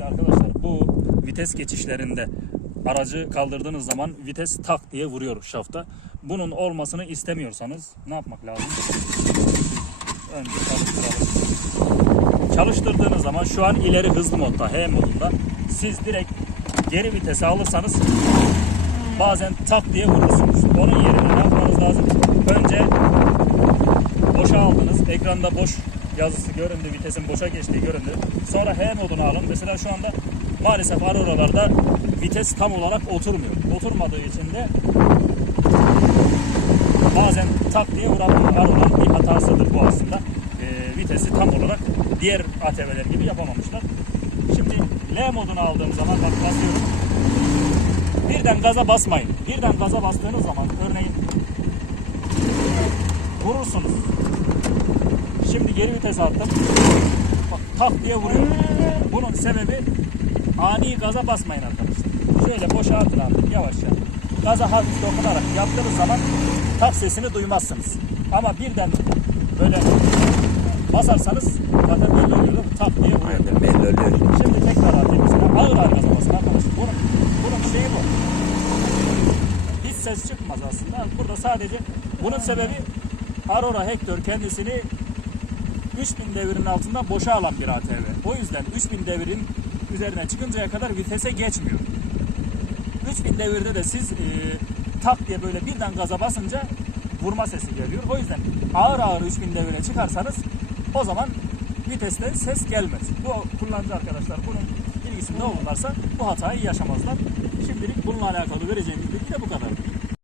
Şimdi arkadaşlar bu vites geçişlerinde aracı kaldırdığınız zaman vites tak diye vuruyor şafta. Bunun olmasını istemiyorsanız ne yapmak lazım? Önce çalıştıralım. Çalıştırdığınız zaman şu an ileri hızlı modda H modunda siz direkt geri vitese alırsanız bazen tak diye vurursunuz. Onun yerine ne yapmanız lazım? Önce boşa aldınız. Ekranda boş yazısı göründü. Vitesin boşa geçtiği göründü. Sonra H modunu alın. Mesela şu anda maalesef Aurora'larda vites tam olarak oturmuyor. Oturmadığı için de bazen tak diye vurabiliyor. Aurora'nın bir hatasıdır bu aslında. Ee, vitesi tam olarak diğer ATV'ler gibi yapamamışlar. Şimdi L modunu aldığım zaman bak basıyorum. Birden gaza basmayın. Birden gaza bastığınız zaman örneğin vurursunuz. Geri vites attım. Bak, tak diye vuruyor. Bunun sebebi ani gaza basmayın arkadaşlar. Şöyle boşa atın abi yavaşça. Gaza hafif dokunarak yaptığınız zaman tak sesini duymazsınız. Ama birden böyle basarsanız zaten belli oluyor. değil mi? Tak diye vuruyor. Aynen belli oluyor. Şimdi tekrar atayım mesela. Ağır ağır gaza basın arkadaşlar. Bunun, bunun şeyi bu. Hiç ses çıkmaz aslında. Burada sadece bunun sebebi Aurora Hector kendisini 3000 devirin altında boşa alan bir ATV. O yüzden 3000 devirin üzerine çıkıncaya kadar vitese geçmiyor. 3000 devirde de siz e, tak diye böyle birden gaza basınca vurma sesi geliyor. O yüzden ağır ağır 3000 devire çıkarsanız o zaman viteste ses gelmez. Bu kullanıcı arkadaşlar bunun bilgisinde olurlarsa bu hatayı yaşamazlar. Şimdilik bununla alakalı vereceğimiz bilgi de bu kadar.